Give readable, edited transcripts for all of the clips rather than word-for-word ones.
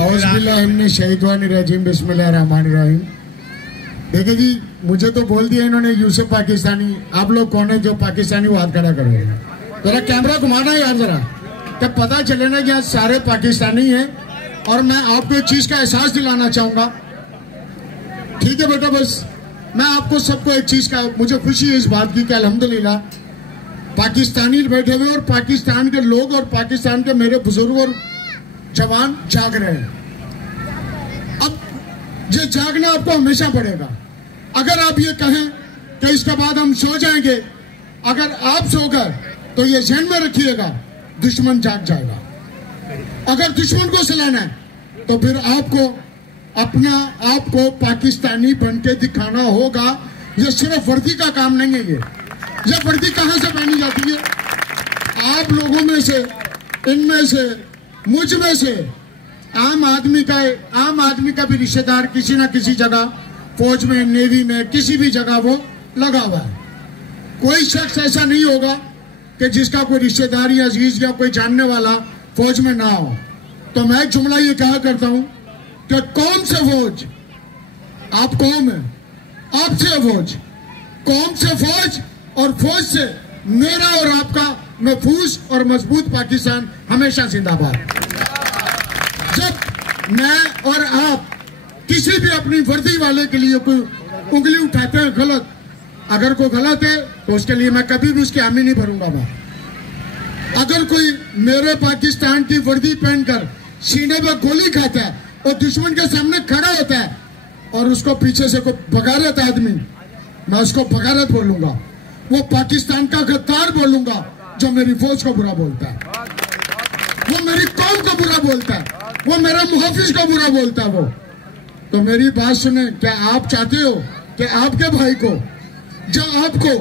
औज़ुबिल्लाहिमिनश्शैतानिर्रजीम बिस्मिल्लाहिर्रहमानिर्रहीम। देखिए जी, मुझे तो बोल दिया इन्होंने यूसुफ पाकिस्तानी। आप लोग कौन है जो पाकिस्तानी वो हाथ खड़ा करो। जरा कैमरा घुमाना यार जरा, तब पता चले ना कि आज सारे पाकिस्तानी हैं। और मैं आपको एक चीज का एहसास दिलाना चाहूंगा। ठीक है बेटा, बस मैं आपको सबको एक चीज का, मुझे खुशी है इस बात की कि अल्हम्दुलिल्लाह पाकिस्तानी बैठे हुए और पाकिस्तान के लोग और पाकिस्तान के मेरे बुजुर्ग और जवान जाग रहे हैं। अब ये जागना आपको हमेशा पड़ेगा। अगर आप ये कहें कि इसके बाद हम सो जाएंगे, अगर आप सो गए तो ये ध्यान में रखिएगा, दुश्मन जाग जाएगा। अगर दुश्मन को सुलाना है तो फिर आपको अपना आपको पाकिस्तानी बनके दिखाना होगा। ये सिर्फ वर्दी का काम नहीं है। ये वर्दी कहां से पहनी जाती है? आप लोगों में से, इनमें से, मुझ में से आम आदमी का भी रिश्तेदार किसी ना किसी जगह, फौज में, नेवी में, किसी भी जगह वो लगा हुआ है। कोई शख्स ऐसा नहीं होगा कि जिसका कोई रिश्तेदार या अजीज या कोई जानने वाला फौज में ना हो। तो मैं एक जुमला ये कहा करता हूं कि कौम से फौज, आप कौम है, आपसे फौज, कौम से फौज और फौज से मेरा और आपका महफूज और मजबूत पाकिस्तान हमेशा जिंदाबाद। जब मैं और आप किसी भी अपनी वर्दी वाले के लिए कोई उंगली उठाते हैं गलत, अगर कोई गलत है तो उसके लिए मैं कभी भी उसकी हामी नहीं भरूंगा। मैं अगर कोई मेरे पाकिस्तान की वर्दी पहनकर सीने पर गोली खाता है और दुश्मन के सामने खड़ा होता है और उसको पीछे से कोई बगारत आदमी, मैं उसको बगारत बोलूंगा। वो पाकिस्तान का गद्दार बोलूंगा जो मेरी फौज को बुरा बोलता है, वो मेरी कौम को बुरा बोलता है, वो मेरे मुहाफिज को बुरा बोलता है। वो तो मेरी बात सुने, क्या आप चाहते हो कि आपके भाई को, या आपको,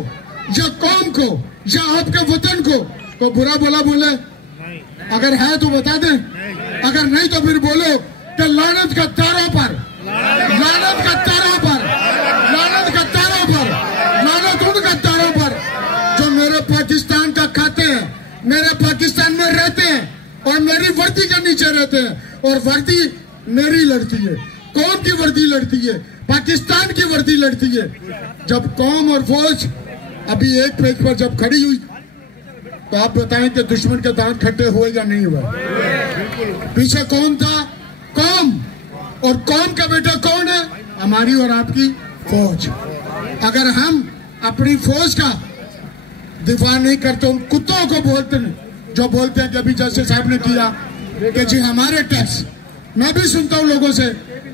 या कौम को, या आपके वतन को तो बुरा बोला बोले? अगर है तो बता दें, अगर नहीं तो फिर बोलो कि लानत गद्दारों पर, लानत गद्दारों पर, लानत गद्दारों पर, लानत उन गद्दारों पर जो मेरे पाकिस्तान का खाते हैं, मेरे पाकिस्तान में रहते हैं और मेरी वर्दी के नीचे रहते हैं। और वर्दी मेरी लड़ती है, कौम की वर्दी लड़ती है, पाकिस्तान की वर्दी लड़ती है। जब कौम और फौज अभी एक पेज पर जब खड़ी हुई तो आप बताएं कि दुश्मन के दांत खट्टे हुए या नहीं हुए? पीछे कौन था? कौम। और कौम का बेटा कौन है? हमारी और आपकी फौज। अगर हम अपनी फौज का दिफा नहीं करते, उन कुत्तों को बोलते हैं जो बोलते हैं कि अभी जैसे साहब ने किया कि जी हमारे टैक्स, मैं भी सुनता हूं लोगों से,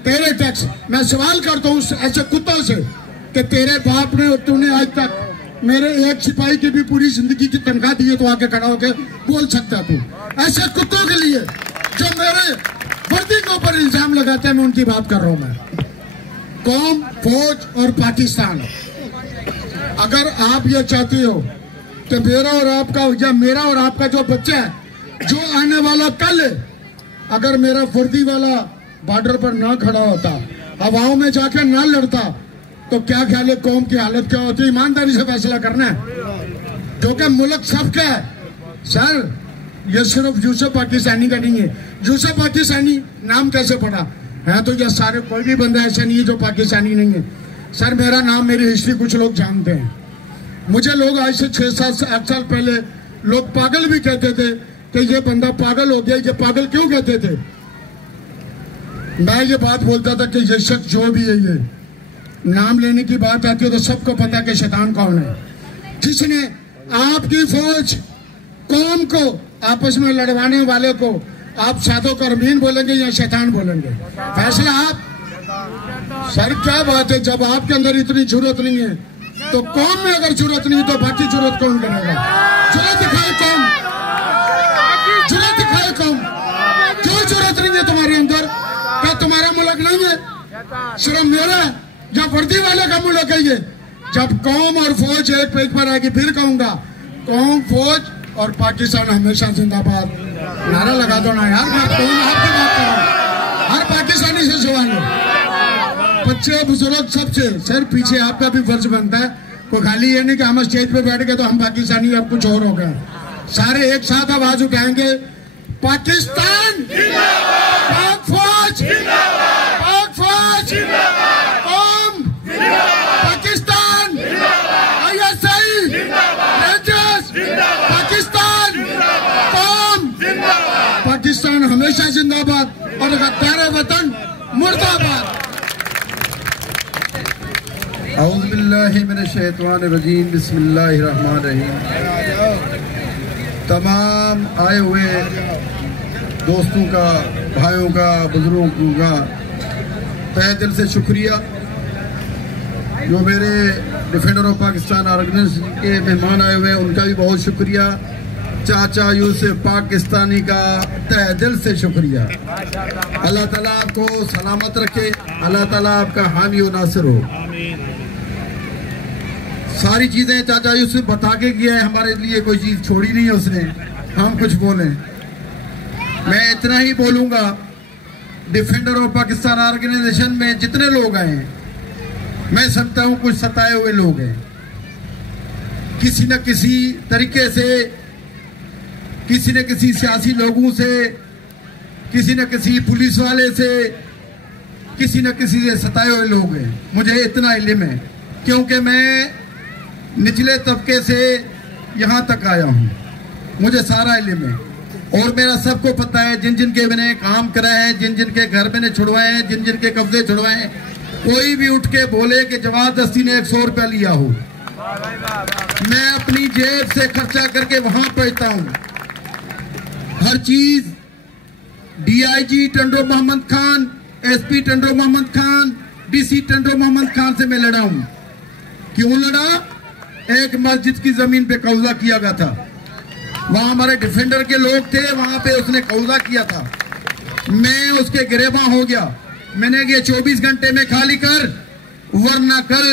तेरे टैक्स। मैं सवाल करता हूं ऐसे कुत्तों से कि तेरे बाप ने और तूने आज तक मेरे एक सिपाही की भी पूरी जिंदगी की तनख्वाह दी है तो आके खड़ा होकर बोल सकता तू? ऐसे कुत्तों के लिए जो मेरे वर्दी के ऊपर इल्जाम लगाते हैं, मैं उनकी बात कर रहा हूं। मैं कौम, फौज और पाकिस्तान। अगर आप ये चाहते हो कि मेरा और आपका, या मेरा और आपका जो बच्चा है, जो आने वाला कल है, अगर मेरा वर्दी वाला बॉर्डर पर ना खड़ा होता, हवाओं में जाके ना लड़ता, तो क्या ख्याल है कौम की हालत क्या होती? ईमानदारी से फैसला करना है, क्योंकि मुल्क सबका है। सर, ये सिर्फ यूसुफ पाकिस्तानी का नहीं है। यूसुफ पाकिस्तानी नाम कैसे पड़ा है? तो ये सारे, कोई भी बंदा ऐसा नहीं है जो पाकिस्तानी नहीं है। सर, मेरा नाम, मेरी हिस्ट्री कुछ लोग जानते हैं। मुझे लोग आज से 6-7-8 साल पहले लोग पागल भी कहते थे कि ये बंदा पागल हो गया। ये पागल क्यों कहते थे? मैं ये बात बोलता था कि ये शख्स जो भी है, ये नाम लेने की बात आती है तो सबको पता कि शैतान कौन है, जिसने आपकी फौज, कौम को आपस में लड़वाने वाले को आप साधो करमीन बोलेंगे या शैतान बोलेंगे? फैसला आप। सर, क्या बात है, जब आपके अंदर इतनी जरूरत नहीं है तो कौम में अगर जरूरत नहीं तो बाकी जरूरत कौन करेगा? जरूरत दिखाए कौम, जरूरत दिखाए कौम। क्यों जरूरत नहीं है तुम्हारे अंदर? क्या तुम्हारा मुल्क नहीं है? सिर्फ मेरा या वर्दी वाले का मुल्क है ये? जब कौम और फौज एक पेज पर आएगी, फिर कहूंगा कौम, फौज और पाकिस्तान हमेशा जिंदाबाद। नारा लगा दो ना यार, मैं कौन आपकी बात कर रहा हूं। हर पाकिस्तानी से सवाल है, बच्चे बुजुर्ग सबसे। सर, पीछे आपका भी फर्ज बनता है। कोई खाली ये नहीं कि हम स्टेज पे बैठ गए तो हम पाकिस्तानी अब कुछ और हो गए। सारे एक साथ आवाज उठाएंगे, पाकिस्तान, पाक फौज। जिंदाबाद और गद्दार वतन मुर्दाबाद। औज़ु बिल्लाहि मिनश शैतानिर रजीम, बिस्मिल्लाहिर रहमानिर रहीम। तमाम आए हुए दोस्तों का, भाइयों का, बुजुर्गों का तहे दिल से शुक्रिया। जो मेरे डिफेंडर ऑफ पाकिस्तान ऑर्गेनाइजेशन के मेहमान आए हुए हैं उनका भी बहुत शुक्रिया। चाचा यूसुफ पाकिस्तानी का तहे दिल से शुक्रिया। अल्लाह ताला आपको सलामत रखे, अल्लाह ताला आपका हामी और नासिर हो। सारी चीजें चाचा यूसुफ बता के गया है, हमारे लिए कोई चीज छोड़ी नहीं है उसने। हम कुछ बोले, मैं इतना ही बोलूंगा, डिफेंडर ऑफ पाकिस्तान ऑर्गेनाइजेशन में जितने लोग आए हैं, मैं समझता हूं कुछ सताए हुए लोग हैं। किसी न किसी तरीके से, किसी न किसी सियासी लोगों से, किसी न किसी पुलिस वाले से, किसी न किसी से सताए हुए लोग हैं। मुझे इतना इल्म है क्योंकि मैं निचले तबके से यहाँ तक आया हूँ, मुझे सारा इल्म है और मेरा सबको पता है जिन जिन के मैंने काम कराए हैं, जिन जिन के घर मैंने छुड़वाए हैं, जिन जिन के कब्जे छुड़वाए हैं। कोई भी उठ के बोले कि जवाबदस्ती ने 100 रुपया लिया हो, मैं अपनी जेब से खर्चा करके वहां पहुंचता हूँ। हर चीज DIG Tando Mohammad Khan, SP Tando Mohammad Khan, DC Tando Mohammad Khan से मैं लड़ा हूँ। क्यों लड़ा? एक मस्जिद की जमीन पे कब्जा किया गया था, वहां हमारे डिफेंडर के लोग थे, वहां पे उसने कब्जा किया था। मैं उसके गिरेबान हो गया। मैंने ये 24 घंटे में खाली कर, वरना कल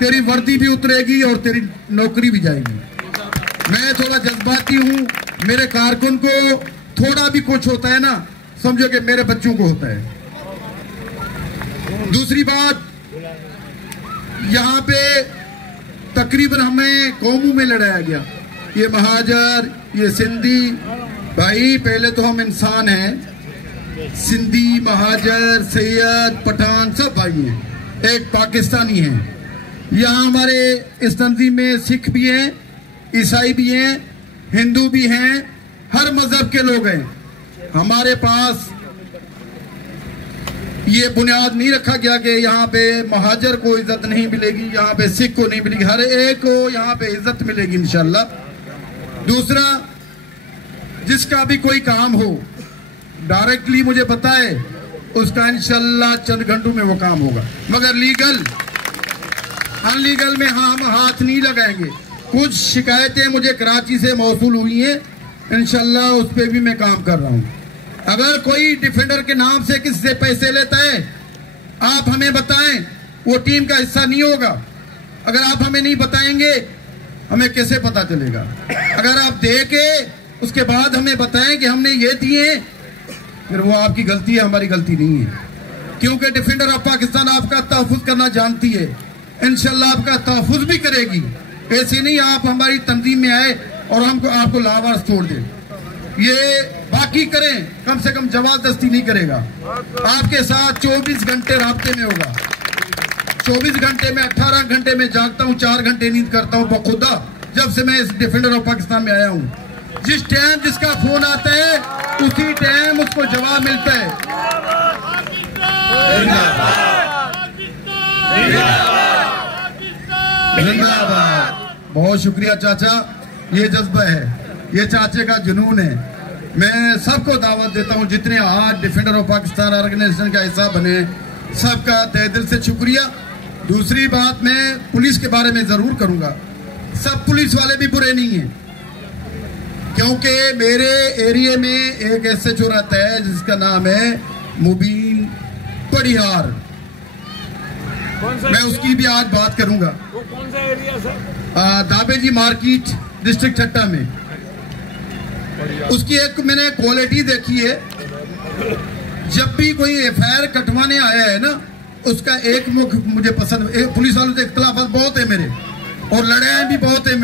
तेरी वर्दी भी उतरेगी और तेरी नौकरी भी जाएगी। मैं थोड़ा जज्बाती हूँ, मेरे कारकुन को थोड़ा भी कुछ होता है ना, समझो कि मेरे बच्चों को होता है। दूसरी बात, यहाँ पे तकरीबन हमें कौमों में लड़ाया गया। ये महाजर, ये सिंधी भाई, पहले तो हम इंसान हैं। सिंधी, महाजर, सैयद, पठान सब भाई हैं, एक पाकिस्तानी हैं। यहाँ हमारे इस तंजीम में सिख भी हैं, ईसाई भी हैं, हिंदू भी हैं, हर मजहब के लोग हैं। हमारे पास ये बुनियाद नहीं रखा गया कि यहाँ पे महाजर को इज्जत नहीं मिलेगी, यहाँ पे सिख को नहीं मिलेगी, हर एक को यहाँ पे इज्जत मिलेगी इंशाल्लाह। दूसरा, जिसका भी कोई काम हो डायरेक्टली मुझे बताए, उसका इंशाल्लाह चंद घंटों में वो काम होगा। मगर लीगल अनलीगल में हम हाथ नहीं लगाएंगे। कुछ शिकायतें मुझे कराची से मौसूल हुई हैं, इंशाल्लाह उस पर भी मैं काम कर रहा हूँ। अगर कोई डिफेंडर के नाम से किसी से पैसे लेता है, आप हमें बताएं, वो टीम का हिस्सा नहीं होगा। अगर आप हमें नहीं बताएंगे, हमें कैसे पता चलेगा? अगर आप दे के उसके बाद हमें बताएं कि हमने ये दिए, फिर वो आपकी गलती है, हमारी गलती नहीं है। क्योंकि डिफेंडर ऑफ पाकिस्तान आपका तहफ़्फ़ुज़ करना जानती है, इंशाल्लाह आपका तहफ़्फ़ुज़ भी करेगी। ऐसे नहीं आप हमारी तंजीम में आए और हमको आपको लावारिस छोड़ दें। ये बाकी करें, कम से कम जबरदस्ती नहीं करेगा। आपके साथ 24 घंटे राब्ते में होगा। 24 घंटे में 18 घंटे में जागता हूँ, 4 घंटे नींद करता हूँ बखुदा। जब से मैं इस डिफेंडर ऑफ पाकिस्तान में आया हूँ, जिस टाइम जिसका फोन आता है उसी टाइम उसको जवाब मिलता है। जिंदाबाद। बहुत शुक्रिया चाचा, ये जज्बा है, ये चाचे का जुनून है। मैं सबको दावत देता हूँ, जितने आज डिफेंडर ऑफ पाकिस्तान ऑर्गेनाइजेशन का हिस्सा बने, सबका तहे दिल से शुक्रिया। दूसरी बात, मैं पुलिस के बारे में जरूर करूंगा। सब पुलिस वाले भी बुरे नहीं हैं, क्योंकि मेरे एरिया में एक SHO रहता है जिसका नाम है मुबीन पड़िहार। मैं उसकी भी आज बात करूंगा। वो कौन सा एरिया सर? दाबेजी मार्केट, डिस्ट्रिक्ट ठट्टा में। उसकी एक मैंने क्वालिटी देखी है, जब भी कोई FIR कटवाने आया है ना, उसका एक मुख मुझे पसंद। पुलिस वालों से इख्तलाफात बहुत है मेरे, और लड़ाइयाँ भी बहुत है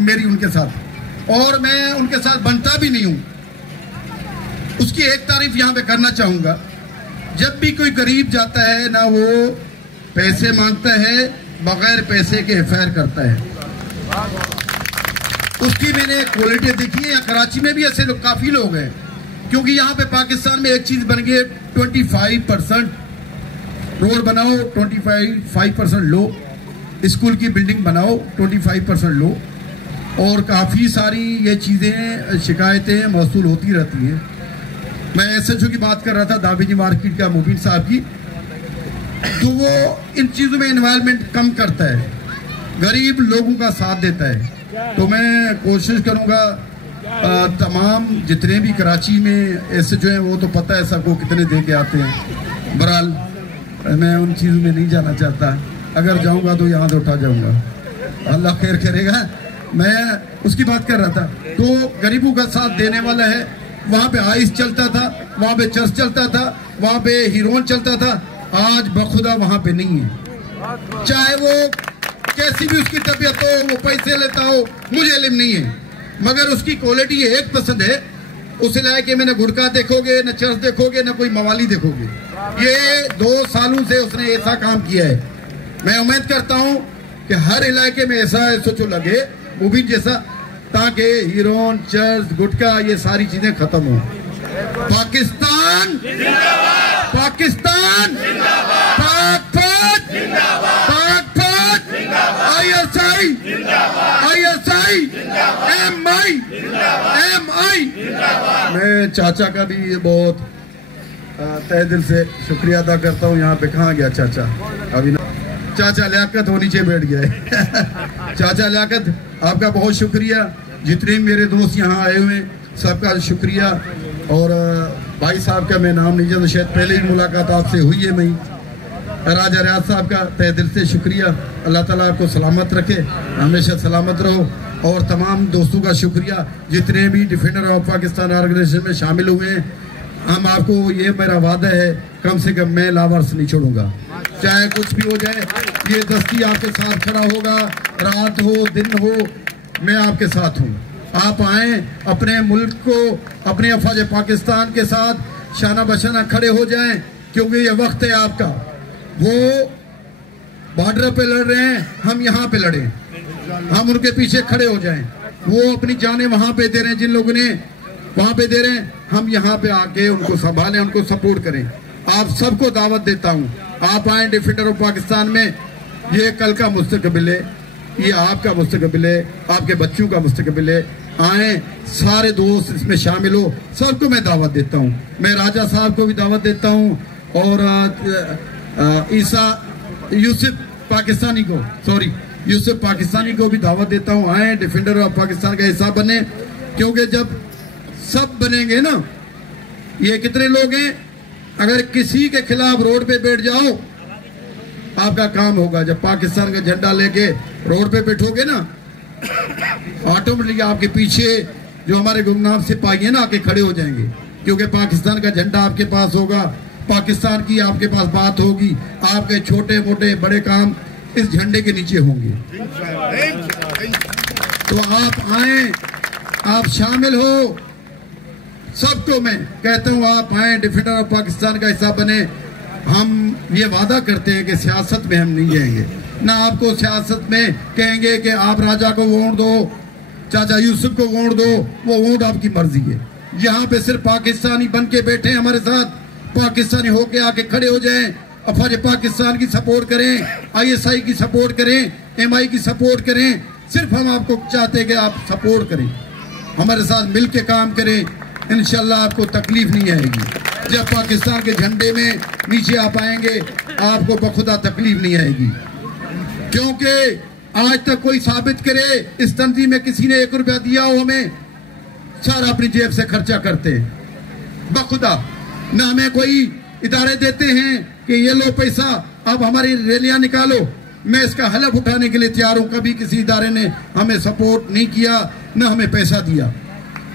मेरी उनके साथ, और मैं उनके साथ बनता भी नहीं हूँ। उसकी एक तारीफ यहाँ पे करना चाहूँगा। जब भी कोई गरीब जाता है ना, वो पैसे मांगता है, बगैर पैसे के FIR करता है। उसकी मैंने क्वालिटी देखी है। यहाँ कराची में भी ऐसे लोग, काफ़ी लोग हैं क्योंकि यहाँ पे पाकिस्तान में एक चीज बन गई है, 25% रोड बनाओ, 25% लो, स्कूल की बिल्डिंग बनाओ, 25% लो, और काफ़ी सारी ये चीज़ें शिकायतें मौसूल होती रहती हैं। मैं SHO की बात कर रहा था, दावेजी मार्केट का मुबीन साहब की, तो वो इन चीज़ों में इन्वायरमेंट कम करता है, गरीब लोगों का साथ देता है। तो मैं कोशिश करूँगा तमाम जितने भी कराची में SHO हैं, वो तो पता है सबको कितने दे के आते हैं। बहरहाल मैं उन चीज़ों में नहीं जाना चाहता, अगर जाऊँगा तो यहाँ से उठा जाऊँगा, अल्लाह खैर करेगा। मैं उसकी बात कर रहा था, तो गरीबों का साथ देने वाला है। वहाँ पे आइस चलता था, वहाँ पे चर्च चलता था, वहाँ पे हीरोइन चलता था, आज बखुदा वहाँ पे नहीं है। चाहे वो कैसी भी उसकी तबीयत हो, वो पैसे लेता हो, मुझे इल्म नहीं है, मगर उसकी क्वालिटी एक पसंद है। उसे लाके मैंने गुड़का देखोगे, न चर्च देखोगे, न कोई मवाली देखोगे। ये 2 सालों से उसने ऐसा काम किया है। मैं उम्मीद करता हूँ कि हर इलाके में ऐसा SHO लगे मुबीन जैसा, ताकि हीरोइन, चर्च, गुटका, ये सारी चीजें खत्म हो। पाकिस्तान जिंदाबाद, पाकिस्तान जिंदाबाद, पाक-फौज जिंदाबाद, पाक-फौज जिंदाबाद, ISI जिंदाबाद, ISI MI जिंदाबाद। मैं चाचा का भी बहुत तहे दिल से शुक्रिया अदा करता हूँ। यहाँ पे कहाँ गया चाचा? अभी ना, चाचा लियाकत वो नीचे बैठ गया है। चाचा लियाकत, आपका बहुत शुक्रिया। जितने मेरे दोस्त यहाँ आए हुए सबका शुक्रिया। और भाई साहब का मैं नाम नहीं जानता, शायद पहले ही मुलाकात आपसे हुई है। मैं राजा रियाज साहब का तहे दिल से शुक्रिया। अल्लाह ताला आपको सलामत रखे, हमेशा सलामत रहो। और तमाम दोस्तों का शुक्रिया जितने भी डिफेंडर ऑफ पाकिस्तान ऑर्गेनाइजेशन में शामिल हुए हैं। हम आपको, ये मेरा वादा है, कम से कम मैं लावारिस नहीं छोड़ूंगा, चाहे कुछ भी हो जाए। ये दस्ती आपके साथ खड़ा होगा, रात हो दिन हो, मैं आपके साथ हूँ। आप आए, अपने मुल्क को, अपने अफवाज पाकिस्तान के साथ शाना बशाना खड़े हो जाएं, क्योंकि ये वक्त है आपका। वो बॉर्डर पे लड़ रहे हैं, हम यहाँ पे लड़े, हम उनके पीछे खड़े हो जाएं। वो अपनी जानें वहाँ पे दे रहे हैं, जिन लोगों ने वहाँ पे दे रहे हैं, हम यहाँ पे आके उनको संभालें, उनको सपोर्ट करें। आप सबको दावत देता हूँ, आप आए डिफेंडर ऑफ पाकिस्तान में। ये कल का मुस्तकबिल है, ये आपका मुस्तकबिल है, आपके बच्चों का मुस्तकबिल है। आए, सारे दोस्त इसमें शामिल हो, सबको मैं दावत देता हूँ। मैं राजा साहब को भी दावत देता हूँ, और ईसा यूसुफ पाकिस्तानी को भी दावत देता हूँ। आए, डिफेंडर ऑफ पाकिस्तान का हिस्सा बने, क्योंकि जब सब बनेंगे ना, ये कितने लोग हैं, अगर किसी के खिलाफ रोड पे बैठ जाओ, आपका काम होगा। जब पाकिस्तान का झंडा लेके रोड पे बैठोगे ना, ऑटोमेटिकली आपके पीछे जो हमारे गुमनाम सिपाही है ना, आके खड़े हो जाएंगे, क्योंकि पाकिस्तान का झंडा आपके पास होगा, पाकिस्तान की आपके पास बात होगी, आपके छोटे मोटे बड़े काम इस झंडे के नीचे होंगे। तो आप आए, आप शामिल हो, सबको मैं कहता हूँ आप आए, डिफेंडर ऑफ पाकिस्तान का हिस्सा बने। हम ये वादा करते हैं कि सियासत में हम नहीं जाएंगे, ना आपको सियासत में कहेंगे कि आप राजा को वोट दो, चाचा यूसुफ को वोट दो, वो वोट आपकी मर्जी है। यहाँ पे सिर्फ पाकिस्तानी बन के बैठे हमारे साथ, पाकिस्तानी होके आके खड़े हो जाएं, अफवाज पाकिस्तान की सपोर्ट करें, ISI की सपोर्ट करें, MI की सपोर्ट करें। सिर्फ हम आपको चाहते हैं कि आप सपोर्ट करें, हमारे साथ मिल के काम करें। इंशाल्लाह आपको तकलीफ नहीं आएगी। जब पाकिस्तान के झंडे में नीचे आप आएंगे, आपको बखुदा तकलीफ नहीं आएगी, क्योंकि आज तक कोई साबित करे इस तंजीम में किसी ने 1 रुपया दिया हो हमें, सारा अपनी जेब से खर्चा करते हैं बखुदा। न हमें कोई इदारे देते हैं कि ये लो पैसा, अब हमारी रैलियां निकालो। मैं इसका हलफ उठाने के लिए तैयार हूं, कभी किसी इदारे ने हमें सपोर्ट नहीं किया, न हमें पैसा दिया।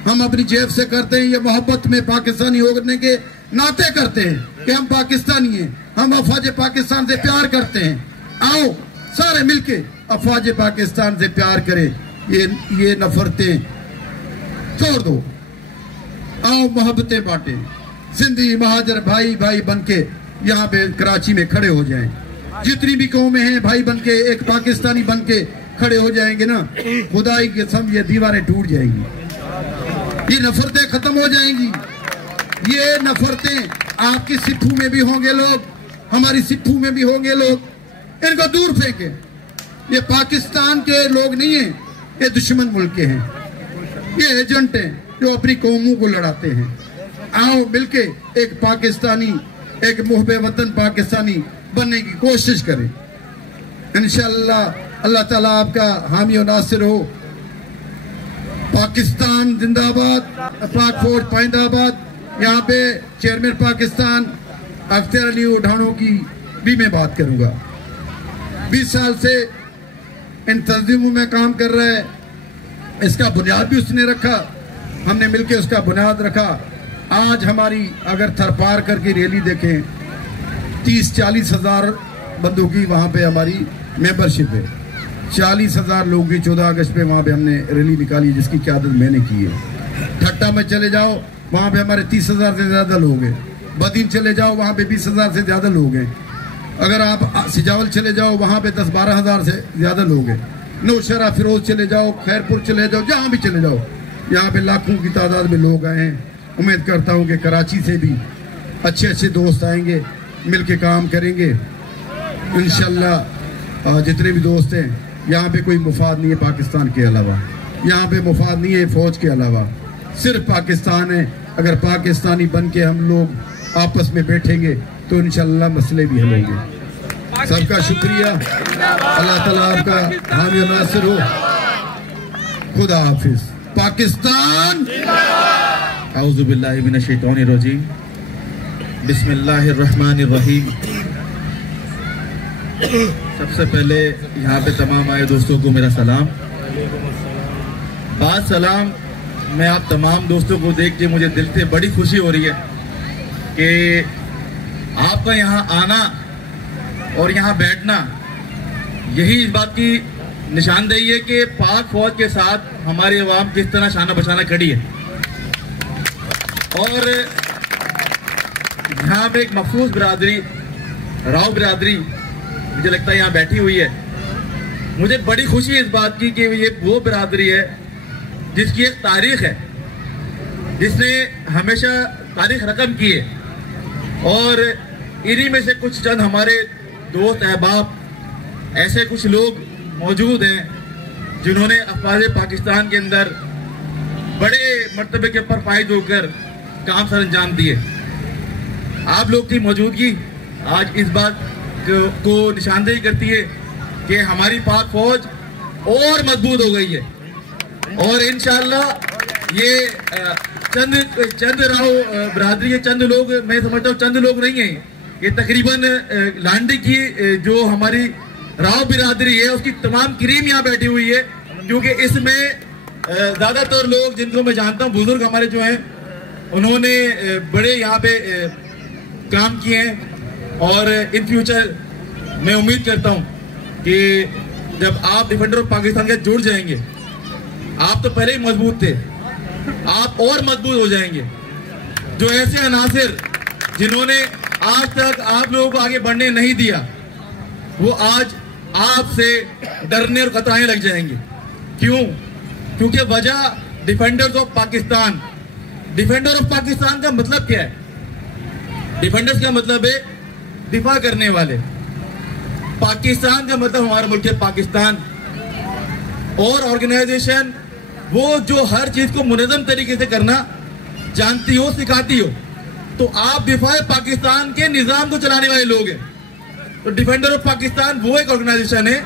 हम अपनी जेब से करते हैं, ये मोहब्बत में पाकिस्तानी होने के नाते करते हैं कि हम पाकिस्तानी हैं, हम अफवाज पाकिस्तान से प्यार करते हैं। आओ सारे मिलके अफवाज पाकिस्तान से प्यार करें, ये नफरतें छोड़ दो, आओ मोहब्बतें बांटे, सिंधी महाजर भाई भाई बनके यहाँ पे कराची में खड़े हो जाएं। जितनी भी कौमें हैं भाई बनके, एक पाकिस्तानी बनके खड़े हो जाएंगे ना, खुदाई की कसम ये दीवारें टूट जाएंगी, ये नफरतें खत्म हो जाएंगी। ये नफरतें आपकी सिट्ठू में भी होंगे लोग, हमारी सिट्ठू में भी होंगे लोग, इनको दूर फेंके। ये पाकिस्तान के लोग नहीं हैं, ये दुश्मन मुल्क के हैं, ये एजेंट हैं जो अपनी कौमों को लड़ाते हैं। आओ मिलके एक पाकिस्तानी, एक मुहब्बे वतन पाकिस्तानी बनने की कोशिश करें। इंशाअल्लाह अल्लाह ताला आपका हामी और नासिर हो। पाकिस्तान जिंदाबाद, पाक फौज पाइंदाबाद। यहाँ पे चेयरमैन पाकिस्तान अख्तर अली उठानों की भी मैं बात करूंगा। 20 साल से इन तंजीमों में काम कर रहा है, इसका बुनियाद भी उसने रखा, हमने मिलकर उसका बुनियाद रखा। आज हमारी अगर थरपार करके रैली देखें, 30-40 हजार बंदों की वहाँ पे हमारी मेंबरशिप है। 40 हजार लोगों की 14 अगस्त पे वहाँ पे हमने रैली निकाली, जिसकी क़यादत मैंने की है। ठट्टा में चले जाओ, वहाँ पे हमारे 30 हजार से ज्यादा लोग हैं। बदीन चले जाओ, वहाँ पे 20 हजार से ज्यादा लोग हैं। अगर आप सिजावल चले जाओ, वहाँ पे 10-12 हजार से ज्यादा लोग हैं। नौशहरा फिरोज चले जाओ, खैरपुर चले जाओ, जहाँ भी चले जाओ, यहाँ पे लाखों की तादाद में लोग आए हैं। उम्मीद करता हूँ कि कराची से भी अच्छे अच्छे दोस्त आएंगे, मिलके काम करेंगे इंशाल्लाह। जितने भी दोस्त हैं, यहाँ पे कोई मुफाद नहीं है पाकिस्तान के अलावा, यहाँ पे मुफाद नहीं है फौज के अलावा, सिर्फ पाकिस्तान है। अगर पाकिस्तानी बन के हम लोग आपस में बैठेंगे तो इंशाल्लाह मसले भी हल होंगे। सबका शुक्रिया, अल्लाह ताला आपका हामी और नासिर हो। खुदा हाफिज। पाकिस्तान। औज़ु बिल्लाहि मिनश शैतानिर रजीम, बिस्मिल्लाहिर रहमानिर रहीम। सबसे पहले यहाँ पे तमाम आए दोस्तों को मेरा सलाम। बाद सलाम, मैं आप तमाम दोस्तों को देख के मुझे दिल से बड़ी खुशी हो रही है कि आपका यहाँ आना और यहाँ बैठना, यही इस बात की निशानदेही है कि पाक फौज के साथ हमारी अवाम किस तरह शाना बशाना खड़ी है। और यहाँ पे एक मखसूस बिरादरी, राव बिरादरी, मुझे लगता है यहाँ बैठी हुई है। मुझे बड़ी खुशी है इस बात की कि ये वो बिरादरी है जिसकी एक तारीख है, जिसने हमेशा तारीख रकम की है। और इन्हीं में से कुछ चंद हमारे दोस्त अहबाब, ऐसे कुछ लोग मौजूद हैं जिन्होंने अफवाज पाकिस्तान के अंदर बड़े मर्तबे के ऊपर फायद होकर काम सर अंजाम दिए। आप लोग की मौजूदगी आज इस बात को निशानदेही करती है कि हमारी पाक फौज और मजबूत हो गई है। और इंशाअल्लाह ये चंद राव बिरादरी के चंद लोग, मैं समझता हूँ चंद लोग नहीं हैं, ये तकरीबन लांडी की जो हमारी राव बिरादरी है उसकी तमाम क्रीम यहाँ बैठी हुई है। क्योंकि इसमें ज्यादातर लोग जिनको मैं जानता हूँ, बुजुर्ग हमारे जो हैं, उन्होंने बड़े यहाँ पे काम किए हैं। और इन फ्यूचर मैं उम्मीद करता हूँ कि जब आप डिफेंडर ऑफ पाकिस्तान के जुड़ जाएंगे, आप तो पहले ही मजबूत थे, आप और मजबूत हो जाएंगे। जो ऐसे अनासिर जिन्होंने आज तक आप लोगों को आगे बढ़ने नहीं दिया, वो आज आपसे डरने और कतराने लग जाएंगे। क्यों? क्योंकि वजह defenders of Pakistan. Defender of Pakistan का मतलब क्या है? डिफेंडर्स का मतलब है दिफा करने वाले। पाकिस्तान का मतलब हमारा मुल्क है पाकिस्तान। और ऑर्गेनाइजेशन वो जो हर चीज को मुनज़्ज़म तरीके से करना जानती हो, सिखाती हो। तो आप दिफा पाकिस्तान के निजाम को चलाने वाले लोग हैं। तो डिफेंडर ऑफ पाकिस्तान वो एक ऑर्गेनाइजेशन है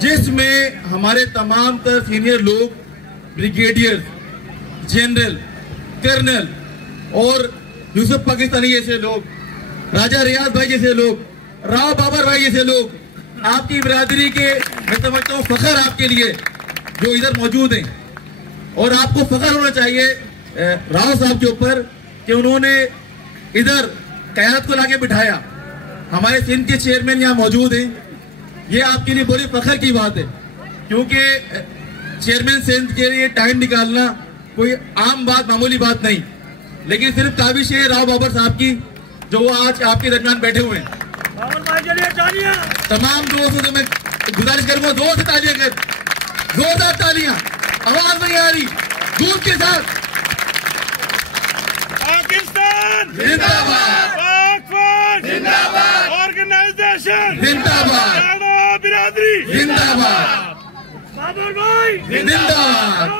जिसमें हमारे तमाम तर सीनियर लोग, ब्रिगेडियर, जनरल, कर्नल और यूसुफ पाकिस्तानी जैसे लोग, राजा रियाज भाई जैसे लोग, राव बाबर भाई जैसे लोग, आपकी बिरादरी के मैं समझता हूँ फख्र आपके लिए जो इधर मौजूद हैं। और आपको फख्र होना चाहिए राव साहब के ऊपर कि उन्होंने इधर क़यादत को लाके बिठाया। हमारे सिंध के चेयरमैन यहाँ मौजूद हैं, ये आपके लिए बड़ी फख्र की बात है। क्योंकि चेयरमैन सिंध के लिए टाइम निकालना कोई आम बात, मामूली बात नहीं। लेकिन सिर्फ काबिश है राव बाबर साहब की जो वो आज आपके दरमियान बैठे हुए हैं। तमाम दोस्तों से मैं गुजारिश करूंगा, जोर से तालियां कर, जोरदार तालियां, आवाज नहीं आ रही, दूर के साथ। पाकिस्तान जिंदाबाद, जिंदाबाद, ऑर्गेनाइजेशन जिंदाबाद, राणा बिरादरी जिंदाबाद, बाबर भाई जिंदाबाद,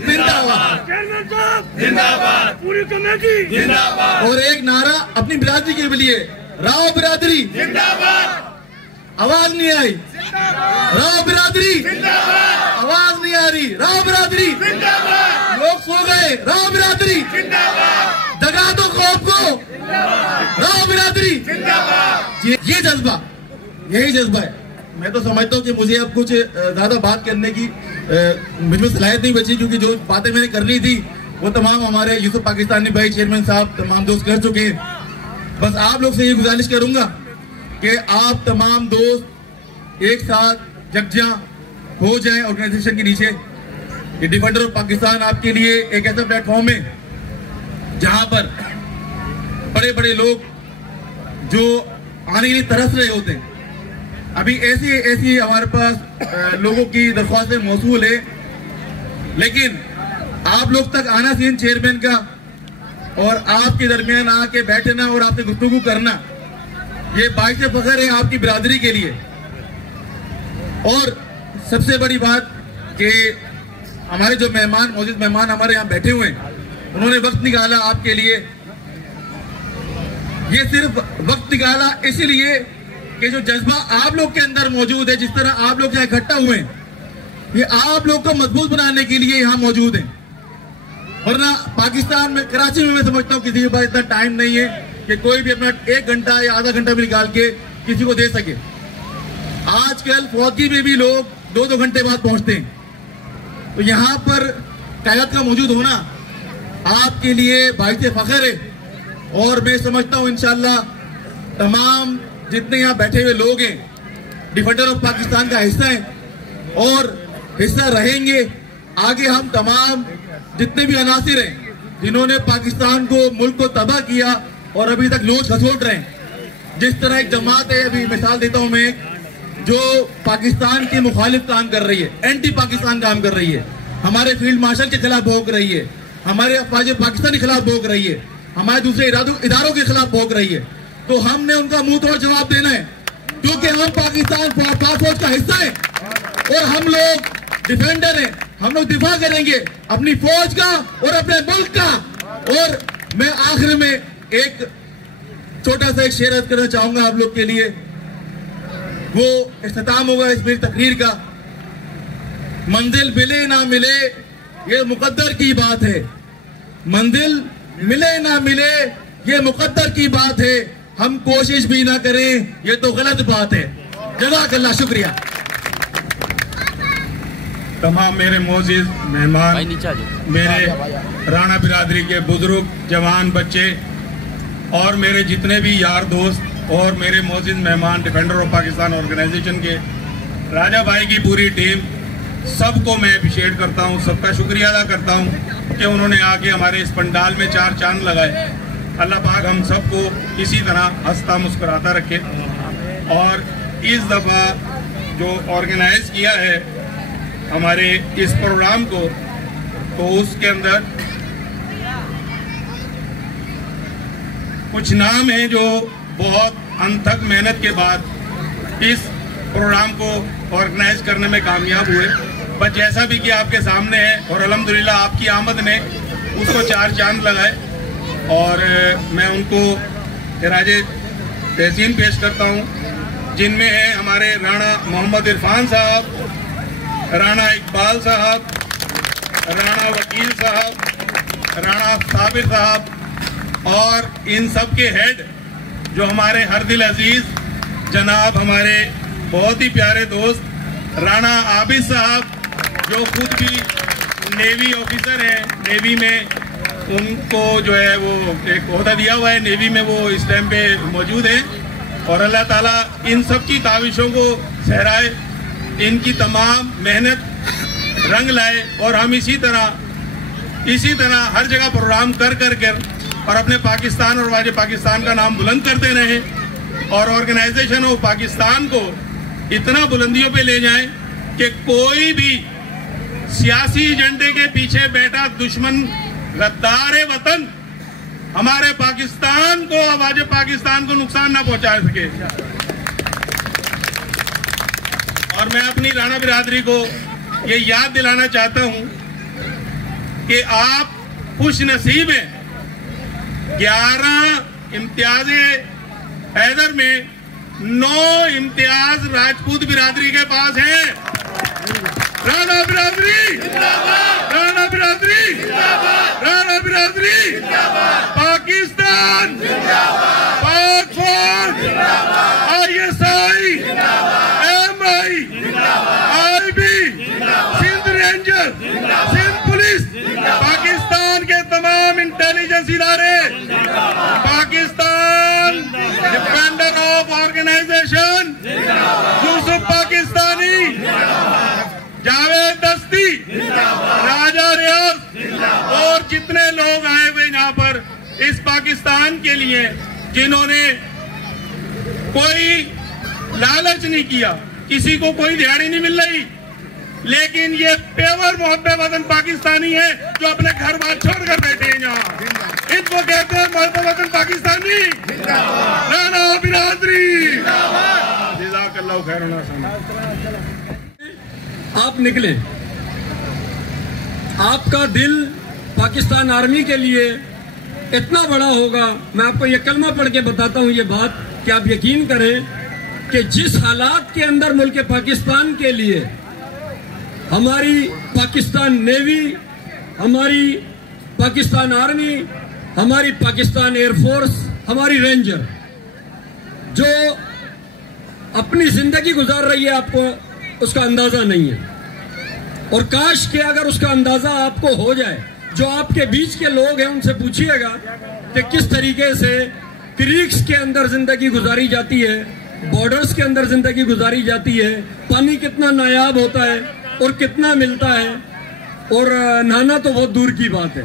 जिंदाबाद, चेयरमैन साहब जिंदाबाद, पूरी कमेटी जिंदाबाद, और एक नारा अपनी बिरादरी के लिए, राव बिरादरी जिंदाबाद, आवाज नहीं आई, राव बिरादरी जिंदाबाद, आवाज नहीं आ रही, राव बिरादरी जिंदाबाद, लोग सो गए, राव बिरादरी जिंदाबाद, जगा दो खौफ को, राव बिरादरी जिंदाबाद। ये जज्बा, यही जज्बा है। मैं तो समझता हूँ कि मुझे अब कुछ ज्यादा बात करने की मुझ में सलाहियत नहीं बची, क्योंकि जो बातें मैंने करनी थी वो तमाम हमारे यूसुफ पाकिस्तानी भाई, चेयरमैन साहब, तमाम दोस्त कर चुके हैं। बस आप लोग से ये गुजारिश करूंगा कि आप तमाम दोस्त एक साथ यकजा हो जाएं ऑर्गेनाइजेशन के नीचे। ये डिफेंडर ऑफ पाकिस्तान आपके लिए एक ऐसा प्लेटफॉर्म है जहां पर बड़े बड़े लोग जो आने के लिए तरस रहे होते हैं, अभी ऐसी हमारे पास लोगों की दरख्वास्तें मौसूल है, लेकिन आप लोग तक आना सीन चेयरमैन का और आपके दरमियान आके बैठना और आपसे गुफ्तगू करना, ये बाइस फख्र है आपकी बिरादरी के लिए। और सबसे बड़ी बात कि हमारे जो मेहमान, मौजूद मेहमान हमारे यहाँ बैठे हुए हैं, उन्होंने वक्त निकाला आपके लिए। ये सिर्फ वक्त निकाला इसलिए कि जो जज्बा आप लोग के अंदर मौजूद है, जिस तरह आप लोग यहाँ इकट्ठा हुए हैं, ये आप लोग को मजबूत बनाने के लिए यहाँ मौजूद है। वरना पाकिस्तान में, कराची में मैं समझता हूँ किसी के पास इतना टाइम नहीं है कि कोई भी अपना 1 घंटा या आधा घंटा भी निकाल के किसी को दे सके। आजकल फौजी में भी लोग 2-2 घंटे बाद पहुंचते हैं। तो यहाँ पर कायदत का मौजूद होना आपके लिए बाइस फख्र है। और मैं समझता हूँ इंशाल्लाह तमाम जितने यहाँ बैठे हुए लोग हैं डिफेंडर ऑफ पाकिस्तान का हिस्सा हैं और हिस्सा रहेंगे। आगे हम तमाम जितने भी अनासिर हैं जिन्होंने पाकिस्तान को, मुल्क को तबाह किया और अभी तक लोच खसोट रहे हैं, जिस तरह एक जमात है, अभी मिसाल देता हूं मैं, जो पाकिस्तान के मुखालिफ काम कर रही है, एंटी पाकिस्तान काम कर रही है, हमारे फील्ड मार्शल के खिलाफ भोग रही है, हमारे अफवाज पाकिस्तान के खिलाफ भोग रही है, हमारे दूसरे इदारों के खिलाफ भोग रही है, तो हमने उनका मुंह तोड़ जवाब देना है, क्योंकि हम पाकिस्तान पाक फौज का हिस्सा है और हम लोग डिफेंडर हैं। हम लोग दिफा करेंगे अपनी फौज का और अपने मुल्क का। और मैं आखिर में एक छोटा सा एक शेर अर्ज करना चाहूंगा आप लोग के लिए, वो इख्तिताम होगा इस मेरी तकरीर का। मंजिल मिले ना मिले ये मुकद्दर की बात है, मंजिल मिले ना मिले ये मुकद्दर की बात है, हम कोशिश भी ना करें ये तो गलत बात है। जज़ाकल्लाह, शुक्रिया। तमाम मेरे मोअज़्ज़िज़ मेहमान, मेरे राणा बिरादरी के बुजुर्ग, जवान, बच्चे और मेरे जितने भी यार दोस्त और मेरे मोअज़्ज़िज़ मेहमान डिफेंडर ऑफ पाकिस्तान ऑर्गेनाइजेशन के, राजा भाई की पूरी टीम, सबको मैं अप्रिशिएट करता हूं, सबका शुक्रिया अदा करता हूं कि उन्होंने आके हमारे इस पंडाल में 4 चांद लगाए। अल्लाह पाक हम सबको इसी तरह हंसता मुस्कुराता रखे। और इस दफ़ा जो ऑर्गेनाइज किया है हमारे इस प्रोग्राम को, तो उसके अंदर कुछ नाम हैं जो बहुत अनथक मेहनत के बाद इस प्रोग्राम को ऑर्गेनाइज करने में कामयाब हुए। बस जैसा भी कि आपके सामने है, और अल्हम्दुलिल्लाह आपकी आमद ने उसको 4 चांद लगाए। और मैं उनको खिराजे तहसीन पेश करता हूँ, जिनमें हैं हमारे राणा मोहम्मद इरफान साहब, राणा इकबाल साहब, राणा वकील साहब, राणा साबिर साहब, और इन सब के हेड जो हमारे हरदिल अजीज जनाब हमारे बहुत ही प्यारे दोस्त राणा आबिद साहब, जो खुद भी नेवी ऑफिसर हैं, नेवी में उनको जो है वो एक ओहदा दिया हुआ है, नेवी में वो इस टाइम पे मौजूद हैं। और अल्लाह ताला इन सब की काविशों को सहराए, इनकी तमाम मेहनत रंग लाए, और हम इसी तरह हर जगह प्रोग्राम कर और अपने पाकिस्तान और वाजे पाकिस्तान का नाम बुलंद करते रहें और ऑर्गेनाइजेशन ऑफ पाकिस्तान को इतना बुलंदियों पे ले जाएं कि कोई भी सियासी एजेंडे के पीछे बैठा दुश्मन गद्दार वतन हमारे पाकिस्तान को, आवाज पाकिस्तान को नुकसान ना पहुंचा सके। और मैं अपनी राणा बिरादरी को ये याद दिलाना चाहता हूं कि आप खुश नसीब हैं। 11 इम्तियाज़े हैदर में 9 इम्तियाज राजपूत बिरादरी के पास है। राणा बिरादरी जिंदाबाद, राणा बिरादरी जिंदाबाद, राणा बिरादरी जिंदाबाद, पाकिस्तान जिंदाबाद, पाक फौज जिंदाबाद, ISI जिंदाबाद, MI जिंदाबाद, IB जिंदाबाद, सिंध रेंजर जिंदाबाद, सिंध पुलिस जिंदाबाद, पाकिस्तान के तमाम इंटेलिजेंस इदारे, Pakistan defender of organisation, Yusuf Pakistani, Javed Dasti, Raja रियाज और जितने लोग आए हुए यहाँ पर इस पाकिस्तान के लिए, जिन्होंने कोई लालच नहीं किया, किसी को कोई दिहाड़ी नहीं मिल रही, लेकिन ये पेवर मोहब्बे वतन पाकिस्तानी है जो अपने घर बार छोड़कर बैठे हैं यहाँ। इनको कहते हैं मोहब्बे वतन पाकिस्तानी। राणा बिरादरी जज़ाकल्लाहु खैरन। आप निकले, आपका दिल पाकिस्तान आर्मी के लिए इतना बड़ा होगा। मैं आपको ये कलमा पढ़ के बताता हूँ ये बात कि आप यकीन करें कि जिस हालात के अंदर मुल्क पाकिस्तान के लिए हमारी पाकिस्तान नेवी, हमारी पाकिस्तान आर्मी, हमारी पाकिस्तान एयरफोर्स, हमारी रेंजर जो अपनी जिंदगी गुजार रही है, आपको उसका अंदाजा नहीं है। और काश कि अगर उसका अंदाजा आपको हो जाए, जो आपके बीच के लोग हैं उनसे पूछिएगा कि किस तरीके से क्रीक्स के अंदर जिंदगी गुजारी जाती है, बॉर्डर्स के अंदर जिंदगी गुजारी जाती है, पानी कितना नायाब होता है और कितना मिलता है, और नहाना तो बहुत दूर की बात है।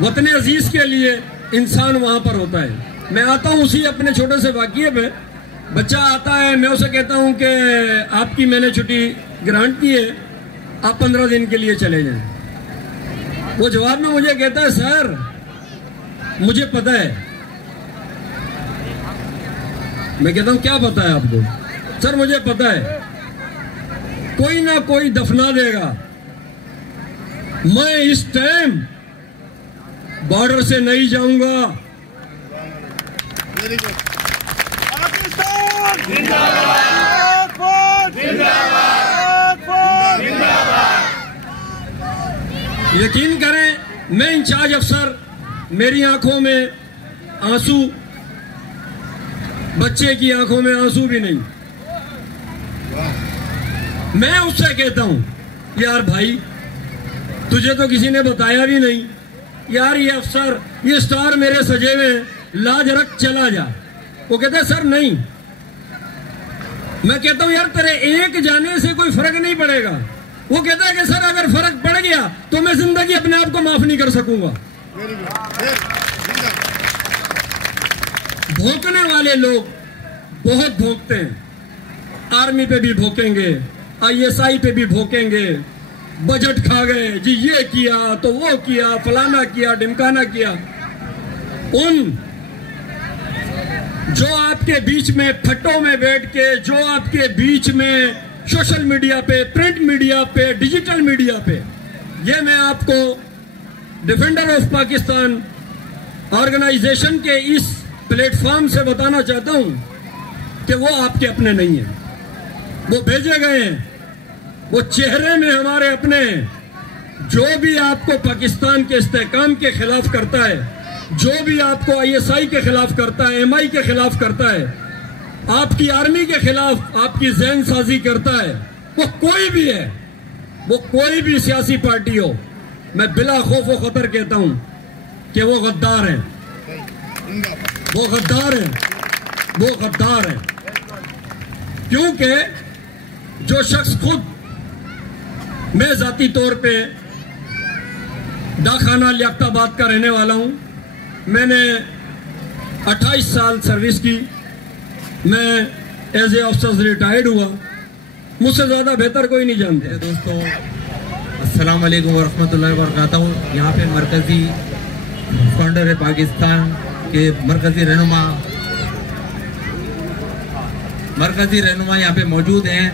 वतन अजीज के लिए इंसान वहां पर होता है। मैं आता हूं उसी अपने छोटे से वाक़ये पे, बच्चा आता है, मैं उसे कहता हूं कि आपकी मैंने छुट्टी ग्रांट की है, आप 15 दिन के लिए चले जाएं। वो जवाब में मुझे कहता है, सर मुझे पता है। मैं कहता हूं क्या पता है आपको? सर मुझे पता है कोई ना कोई दफना देगा, मैं इस टाइम बॉर्डर से नहीं जाऊंगा। पाकिस्तान जिंदाबाद, जिंदाबाद, जिंदाबाद। यकीन करें, मैं इंचार्ज अफसर, मेरी आंखों में आंसू, बच्चे की आंखों में आंसू भी नहीं। मैं उससे कहता हूं, यार भाई तुझे तो किसी ने बताया भी नहीं, यार ये अफसर, ये स्टार मेरे सजे में, लाज रख चला जा। वो कहता है सर नहीं। मैं कहता हूं यार तेरे एक जाने से कोई फर्क नहीं पड़ेगा। वो कहता है कि सर अगर फर्क पड़ गया तो मैं जिंदगी अपने आप को माफ नहीं कर सकूंगा। भौंकने वाले लोग बहुत भौंकते हैं, आर्मी पे भी भौंकेंगे, ISI पे भी भौंकेंगे, बजट खा गए जी, ये किया तो वो किया, फलाना किया, ढिमकाना किया। उन जो आपके बीच में फट्टों में बैठ के, जो आपके बीच में सोशल मीडिया पे, प्रिंट मीडिया पे, डिजिटल मीडिया पे, ये मैं आपको डिफेंडर ऑफ पाकिस्तान ऑर्गेनाइजेशन के इस प्लेटफॉर्म से बताना चाहता हूं कि वो आपके अपने नहीं है, वो भेजे गए हैं, वो चेहरे में हमारे अपने हैं। जो भी आपको पाकिस्तान के इस्तेहकाम के खिलाफ करता है, जो भी आपको ISI के खिलाफ करता है, MI के खिलाफ करता है, आपकी आर्मी के खिलाफ आपकी जहन साजी करता है, वो कोई भी है, वो कोई भी सियासी पार्टी हो, मैं बिला खौफ व खतर कहता हूं कि वो गद्दार हैं, वो गद्दार हैं, वो गद्दार हैं। क्योंकि जो शख्स खुद, मैं जाती तौर पे डाखाना लियाकताबाद का रहने वाला हूं, मैंने 28 साल सर्विस की, मैं एज ए ऑफिसर रिटायर्ड हुआ, मुझसे ज्यादा बेहतर कोई नहीं जानते। दोस्तों अस्सलाम वालेकुम वरहमतुल्लाहि वबरकातुहू। यहाँ पे मरकजी फाउंडर है पाकिस्तान के मरकजी रहनुमा यहाँ पे मौजूद हैं।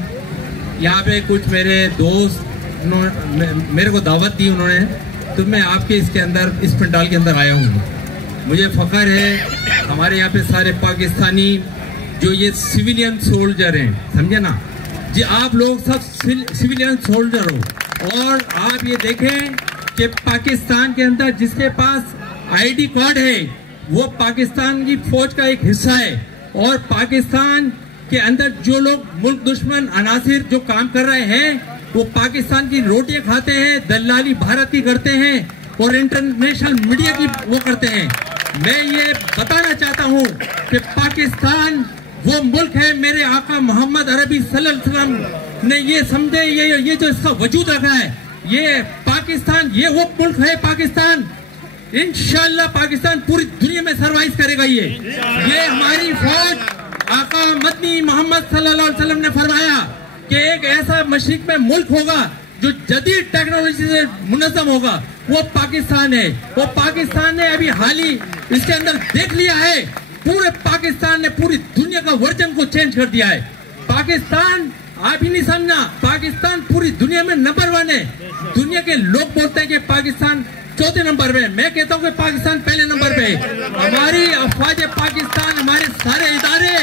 यहाँ पे कुछ मेरे दोस्त मेरे को दावत दी उन्होंने, तो मैं आपके इसके अंदर इस पंडाल के अंदर आया हूँ। मुझे फख्र है हमारे यहाँ पे सारे पाकिस्तानी जो ये सिविलियन सोल्जर हैं, समझे ना जी, आप लोग सब सिविलियन सोल्जर हो। और आप ये देखें कि पाकिस्तान के अंदर जिसके पास आईडी कार्ड है वो पाकिस्तान की फौज का एक हिस्सा है। और पाकिस्तान के अंदर जो लोग मुल्क दुश्मन अनासिर जो काम कर रहे हैं वो पाकिस्तान की रोटियां खाते हैं, दलाली भारत की करते हैं और इंटरनेशनल मीडिया की वो करते हैं। मैं ये बताना चाहता हूँ कि पाकिस्तान वो मुल्क है, मेरे आका मोहम्मद अरबी सल्लल्लाहु अलैहि वसल्लम ने ये समझे, ये जो इसका वजूद रखा है, ये पाकिस्तान, ये वो मुल्क है पाकिस्तान। इंशाअल्लाह पाकिस्तान पूरी दुनिया में सरवाइव करेगा। ये हमारी फौज आका मदनी मोहम्मद सल्लल्लाहु अलैहि वसल्लम ने फरमाया कि एक ऐसा मशरिक में मुल्क होगा जो जदीद टेक्नोलॉजी से मुनज़्ज़म होगा, वो पाकिस्तान है। वो पाकिस्तान ने अभी हाल ही इसके अंदर देख लिया है, पूरे पाकिस्तान ने पूरी दुनिया का वर्जन को चेंज कर दिया है। पाकिस्तान आप ही नहीं समझना, पाकिस्तान पूरी दुनिया में नंबर 1 है। दुनिया के लोग बोलते हैं कि पाकिस्तान चौथे नंबर पे, मैं कहता हूँ कि पाकिस्तान पहले नंबर पे है। हमारी अफवाज पाकिस्तान, हमारे सारे इदारे,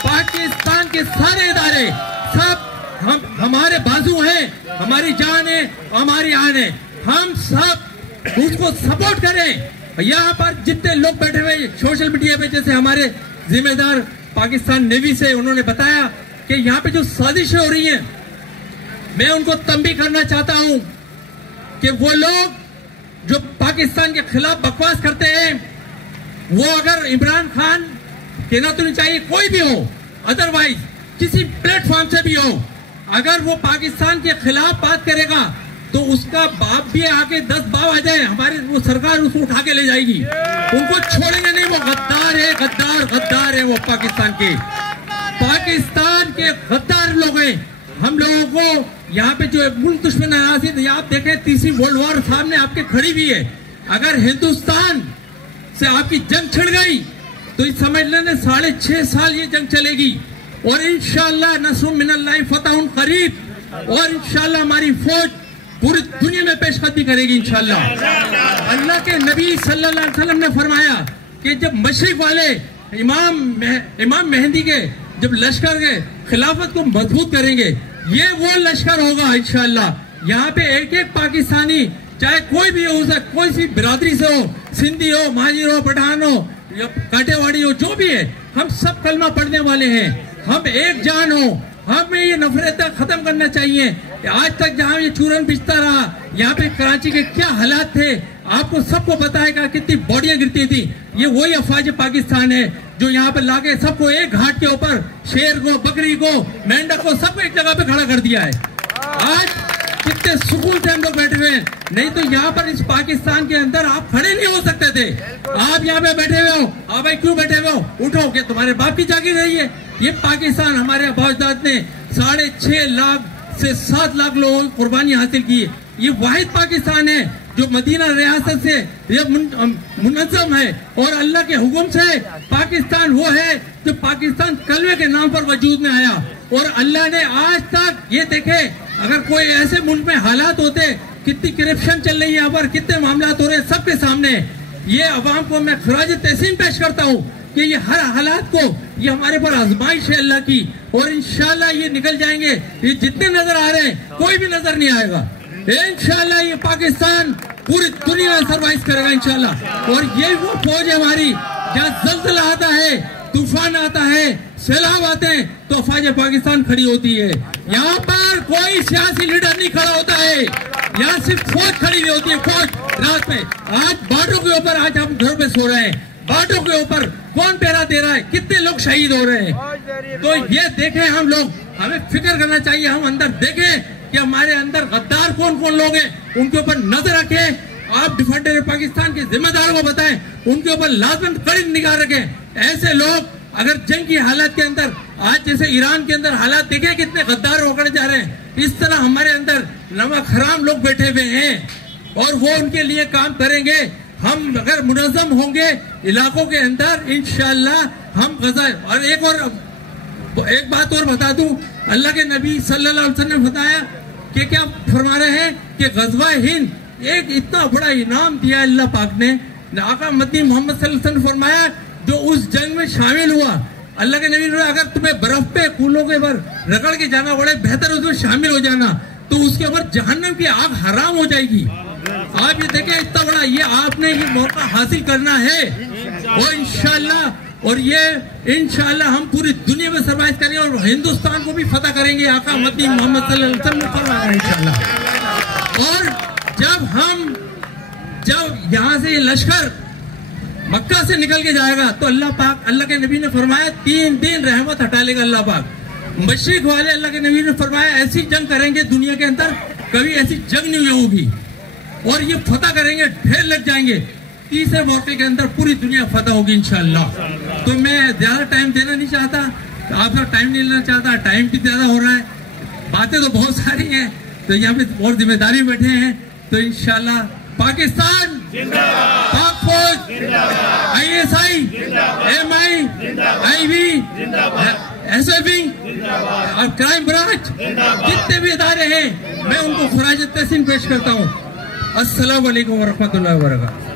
पाकिस्तान के सारे इदारे सब हमारे बाजू हैं, हमारी जान है, हमारी आन है। हम सब उसको सपोर्ट करें। यहाँ पर जितने लोग बैठे हुए सोशल मीडिया पे, जैसे हमारे जिम्मेदार पाकिस्तान नेवी से उन्होंने बताया कि यहाँ पे जो साजिशें हो रही हैं, मैं उनको तंबीह करना चाहता हूँ कि वो लोग जो पाकिस्तान के खिलाफ बकवास करते हैं, वो अगर इमरान खान कहना तो नहीं चाहिए, कोई भी हो, अदरवाइज किसी प्लेटफॉर्म से भी हो, अगर वो पाकिस्तान के खिलाफ बात करेगा तो उसका बाप भी आके 10 बाप आ जाए, हमारी वो सरकार उसको उठा के ले जाएगी, उनको छोड़ेंगे नहीं। वो गद्दार है, गद्दार है वो पाकिस्तान के गद्दार लोग हैं। हम लोगों को यहाँ पे जो मुल्क दुश्मन अनासिर, आप देखें तीसरी वर्ल्ड वॉर सामने आपके खड़ी भी है। अगर हिंदुस्तान से आपकी जंग छिड़ गई तो इस समझ लेने 6.5 साल ये जंग चलेगी। और इंशाअल्लाह नस्रुम मिनल्लाहि फतहुन करीब, और इंशाअल्लाह हमारी फौज पूरी दुनिया में पेशकदमी करेगी इंशाअल्लाह। अल्लाह के नबी सल्लल्लाहु अलैहि वसल्लम ने फरमाया कि जब मशरिक वाले इमाम मेहंदी के जब लश्कर के खिलाफत को मजबूत करेंगे, ये वो लश्कर होगा इंशाअल्लाह। यहाँ पे एक एक पाकिस्तानी, चाहे कोई भी हो, कोई सी बिरादरी से हो, सिंधी हो, महाजिर हो, पठान हो या काटेवाड़ी हो, जो भी है, हम सब कलमा पढ़ने वाले हैं। हम एक जान हो, हमें ये नफरत खत्म करना चाहिए। आज तक जहाँ ये चूरन बिचता रहा, यहाँ पे कराची के क्या हालात थे आपको सबको पता है, कितनी बॉडियां गिरती थी। ये वही अफवाज पाकिस्तान है जो यहाँ पे लाके सबको एक घाट के ऊपर, शेर को, बकरी को, मेंढक को, सबको एक जगह पे खड़ा कर दिया है। आज कितने सुकून से हम लोग बैठे हुए हैं, नहीं तो यहाँ पर इस पाकिस्तान के अंदर आप खड़े नहीं हो सकते थे। आप यहाँ पे बैठे हुए हो, आप भाई क्यों बैठे हुए हो, उठो कि तुम्हारे बाप की जागीर रही है। ये पाकिस्तान हमारे अबाजदाद ने 6.5 लाख से 7 लाख लोगों की कुर्बानी हासिल की है। ये वाहिद पाकिस्तान है जो मदीना रियासत से ये मुनज़्ज़म है और अल्लाह के हुक्म से पाकिस्तान वो है जो पाकिस्तान कलमे के नाम पर वजूद में आया। और अल्लाह ने आज तक ये देखे, अगर कोई ऐसे मुल्क में हालात होते, कितनी करप्शन चल रही है यहाँ पर, कितने मामला हो रहे हैं सबके सामने, ये अवाम को मैं खराज तहसीन पेश करता हूँ कि ये हर हालात को, ये हमारे पर आजमाइश है अल्लाह की, और इंशाअल्लाह ये निकल जाएंगे। ये जितने नजर आ रहे हैं कोई भी नजर नहीं आएगा। इंशाअल्लाह ये पाकिस्तान पूरी दुनिया में सरवाइव करेगा इंशाअल्लाह। और ये वो फौज है हमारी, जहाँ जल्जला आता है, तूफान आता है, सैलाब आते हैं, तो फौज पाकिस्तान खड़ी होती है। यहाँ पर कोई सियासी लीडर नहीं खड़ा होता है, यहाँ सिर्फ फौज खड़ी हुई होती है। फौज रात में, आज बाटों के ऊपर, आज हम घर पे सो रहे हैं, बाटों के ऊपर कौन पहरा दे रहा है, कितने लोग शहीद हो रहे हैं। तो ये देखें हम लोग, हमें फिक्र करना चाहिए, हम अंदर देखें कि हमारे अंदर गद्दार कौन कौन लोग हैं, उनके ऊपर नजर रखें। आप डिफेंडर पाकिस्तान के जिम्मेदारों को बताएं, उनके ऊपर लाजमन कड़ी निगाह रखें। ऐसे लोग अगर जंग की हालत के अंदर, आज जैसे ईरान के अंदर हालात देखें कितने गद्दार होकर जा रहे हैं, इस तरह हमारे अंदर नमक हराम लोग बैठे हुए हैं और वो उनके लिए काम करेंगे। हम अगर मुनज़्ज़म होंगे इलाकों के अंदर, इंशाअल्लाह हम गज़ा। और एक बात और बता दूं, अल्लाह के नबी सल्लल्लाहु अलैहि वसल्लम ने बताया कि क्या फरमा रहे हैं कि गज़वा हिंद एक इतना बड़ा इनाम दिया अल्लाह पाक ने। आका मदनी मोहम्मद सल्लल्लाहु अलैहि वसल्लम ने फरमाया जो उस जंग में शामिल हुआ, अल्लाह के नबी ने अगर तुम्हें बर्फ पे कूलों के ऊपर रगड़ के जाना पड़े, बेहतर उसमें शामिल हो जाना, तो उसके ऊपर जहन्नम की आग हराम हो जाएगी। आप ये देखें इतना बड़ा ये आपने ये मौका हासिल करना है और इंशाअल्लाह, और ये इंशाअल्लाह हम पूरी दुनिया में सरवाइव करेंगे और हिंदुस्तान को भी फतह करेंगे। आका मदनी मोहम्मद सल्लल्लाहु अलैहि वसल्लम ने फरमाया इंशाअल्लाह। और जब यहाँ से ये लश्कर मक्का से निकल के जाएगा तो अल्लाह पाक, अल्लाह के नबी ने फरमाया 3 दिन रहमत हटा लेगा अल्लाह पाक। मशरिक वाले अल्लाह के नबी ने फरमाया ऐसी जंग करेंगे दुनिया के अंदर कभी ऐसी जंग नहीं होगी और ये फतह करेंगे, ढेर लग जाएंगे। तीसरे मौके के अंदर पूरी दुनिया फतह होगी इंशाअल्लाह। तो मैं ज्यादा टाइम देना नहीं चाहता, आपका टाइम नहीं लेना चाहता, टाइम भी ज्यादा हो रहा है, बातें तो बहुत सारी हैं, तो यहाँ पे और जिम्मेदारी बैठे हैं। तो इंशाअल्लाह पाकिस्तान पाक फौज, ISI, MI, IB, SFB और क्राइम ब्रांच, जितने भी इदारे हैं मैं उनको खराज तहसीन पेश करता हूँ। अस्सलाम वालेकुम व रहमतुल्लाहि व बरकातहू।